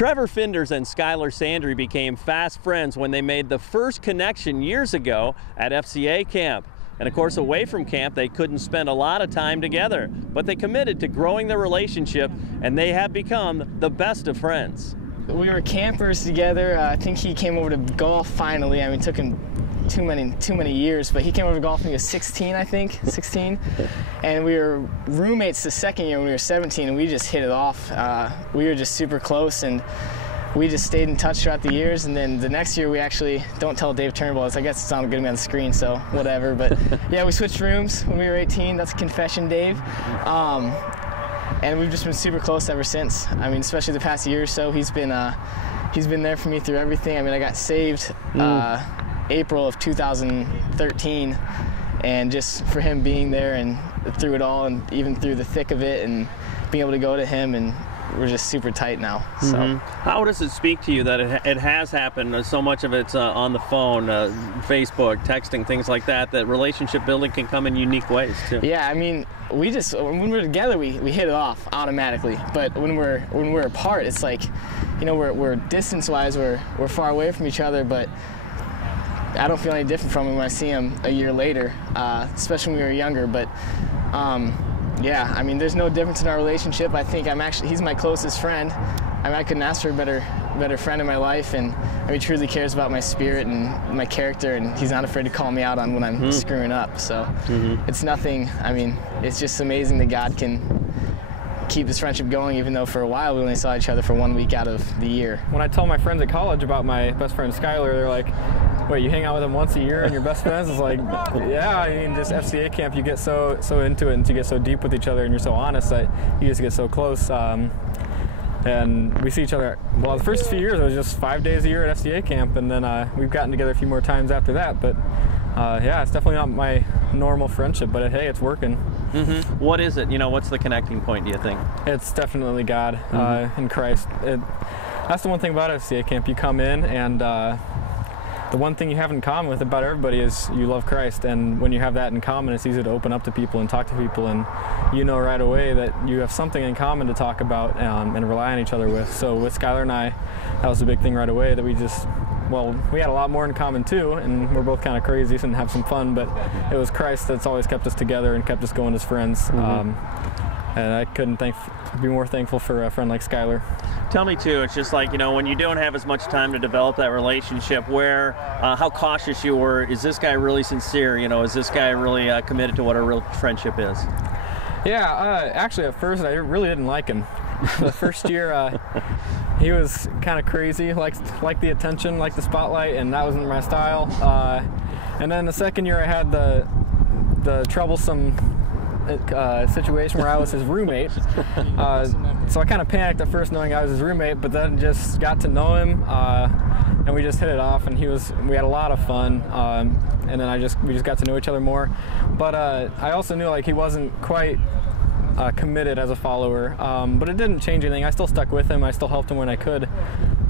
Trevor Finders and Skylar Sandry became fast friends when they made the first connection years ago at FCA camp. And of course, away from camp, they couldn't spend a lot of time together, but they committed to growing their relationship, and they have become the best of friends. We were campers together. I think he came over to golf finally. I mean, it took him too many years, but he came over to golf when he was 16, I think, 16. And we were roommates the second year when we were 17, and we just hit it off. We were just super close, and we just stayed in touch throughout the years. And then the next year, we actually, don't tell Dave Turnbull, I guess it's not going to be on the screen, so whatever. But yeah, we switched rooms when we were 18. That's a confession, Dave. And we've just been super close ever since. I mean, especially the past year or so, he's been there for me through everything. I mean, I got saved April of 2013, and just for him being there and through it all, and even through the thick of it, and being able to go to him, and we're just super tight now. So, how does it speak to you that it has happened? So much of it's on the phone, Facebook, texting, things like that. That relationship building can come in unique ways too. Yeah, I mean, when we're together, we hit it off automatically. But when we're apart, it's like, you know, we're distance-wise, we're far away from each other, but I don't feel any different from him when I see him a year later, especially when we were younger. But yeah, I mean, there's no difference in our relationship. I think he's my closest friend. I mean, I couldn't ask for a better friend in my life, and I mean, he truly cares about my spirit and my character, and he's not afraid to call me out on when I'm screwing up. So it's nothing. I mean, it's just amazing that God can keep this friendship going, even though for a while we only saw each other for 1 week out of the year. When I tell my friends at college about my best friend Skylar, they're like, wait, you hang out with him once a year and you're best friends? It's like, yeah, I mean, just FCA camp, you get so into it, and you get so deep with each other, and you're so honest that you just get so close. And we see each other, well, the first few years it was just 5 days a year at FCA camp, and then we've gotten together a few more times after that. But yeah, it's definitely not my normal friendship, but hey, it's working. What is it? You know, what's the connecting point, do you think? It's definitely God in Christ. That's the one thing about FCA camp. You come in, and the one thing you have in common with about everybody is you love Christ, and when you have that in common, it's easy to open up to people and talk to people, and you know right away that you have something in common to talk about and rely on each other with. So with Skylar and I, that was the big thing right away, that we had a lot more in common too, and we're both kind of crazy and have some fun, but it was Christ that's always kept us together and kept us going as friends. And I couldn't be more thankful for a friend like Skylar. Tell me too, it's just like, you know, when you don't have as much time to develop that relationship, how cautious you were. Is this guy really sincere? You know, is this guy really committed to what a real friendship is? Yeah, actually at first I really didn't like him. The first year he was kind of crazy, liked the attention, liked the spotlight, and that wasn't my style. And then the second year I had the troublesome situation where I was his roommate. So I kind of panicked at first knowing I was his roommate, but then just got to know him, and we just hit it off, and we had a lot of fun, and then we just got to know each other more. But I also knew like he wasn't quite committed as a follower, but it didn't change anything. I still stuck with him. I still helped him when I could,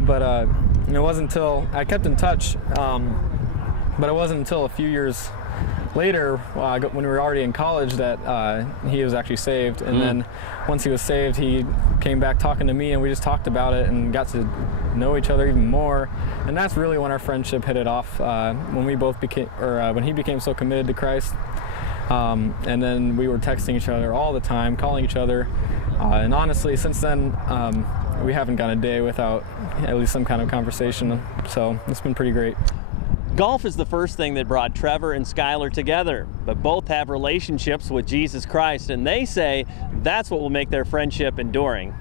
but it wasn't until I kept in touch, but it wasn't until a few years later, when we were already in college, that he was actually saved. And then once he was saved, he came back talking to me, and we just talked about it and got to know each other even more. And that's really when our friendship hit it off, when when he became so committed to Christ. And then we were texting each other all the time, calling each other. And honestly, since then, we haven't gone a day without at least some kind of conversation. So it's been pretty great. Golf is the first thing that brought Trevor and Skylar together, but both have relationships with Jesus Christ, and they say that's what will make their friendship enduring.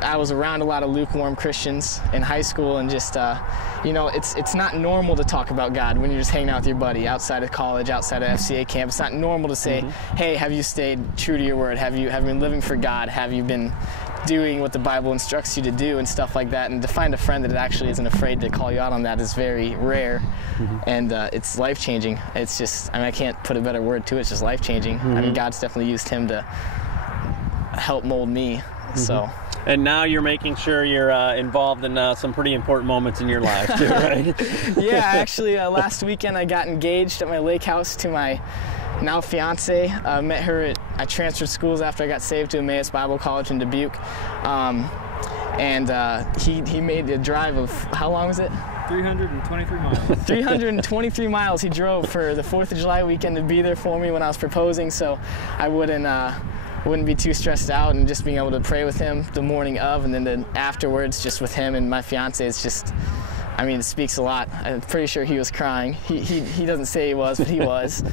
I was around a lot of lukewarm Christians in high school, and just, you know, it's not normal to talk about God when you're just hanging out with your buddy outside of college, outside of FCA camp. It's not normal to say, hey, have you stayed true to your word? Have you been living for God? Have you been doing what the Bible instructs you to do and stuff like that? And to find a friend that actually isn't afraid to call you out on that is very rare, and it's life-changing. It's just, I mean, I can't put a better word to it. It's just life-changing. I mean, God's definitely used him to help mold me. So. And now you're making sure you're involved in some pretty important moments in your life too, right? Yeah, actually last weekend I got engaged at my lake house to my now fiance. Met her I transferred schools after I got saved to Emmaus Bible College in Dubuque. and he made a drive of, how long was it? 323 miles. 323 miles he drove for the 4th of July weekend to be there for me when I was proposing, so I wouldn't be too stressed out, and just being able to pray with him the morning of, and then afterwards just with him and my fiance, it's just, I mean, it speaks a lot. I'm pretty sure he was crying. He doesn't say he was, but he was.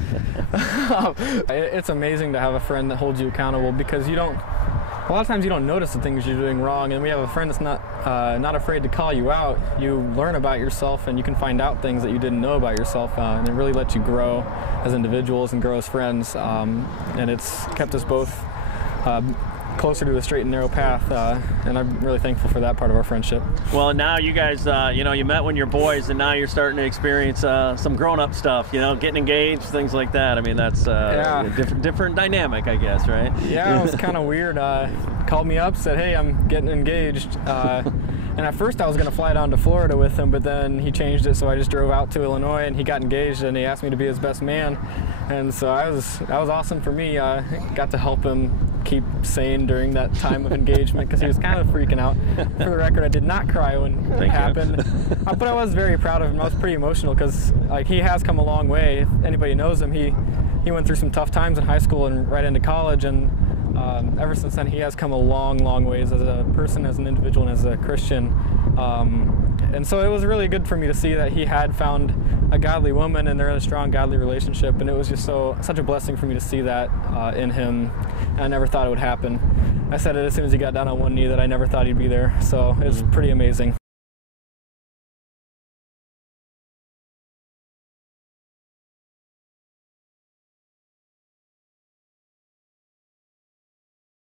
It's amazing to have a friend that holds you accountable, because a lot of times you don't notice the things you're doing wrong, and we have a friend that's not afraid to call you out. You learn about yourself, and you can find out things that you didn't know about yourself, and it really lets you grow as individuals and grow as friends, and it's kept us both closer to the straight and narrow path, and I'm really thankful for that part of our friendship. Well, now you guys, you met when you're boys, and now you're starting to experience some grown-up stuff, getting engaged, things like that. I mean, that's a different dynamic, I guess, right? Yeah, it was kind of weird. Called me up, said, hey, I'm getting engaged. And at first I was going to fly down to Florida with him, but then he changed it, so I just drove out to Illinois, and he got engaged, and he asked me to be his best man. And so that was awesome for me. Got to help him keep sane during that time of engagement, because he was kind of freaking out. For the record, I did not cry when it happened, but I was very proud of him. I was pretty emotional, because he has come a long way. If anybody knows him, he went through some tough times in high school and right into college, and ever since then he has come a long ways as a person, as an individual, and as a Christian. And so it was really good for me to see that he had found a godly woman, and they're in a strong godly relationship, and it was just such a blessing for me to see that in him. And I never thought it would happen. I said it as soon as he got down on one knee that I never thought he'd be there, so it's pretty amazing.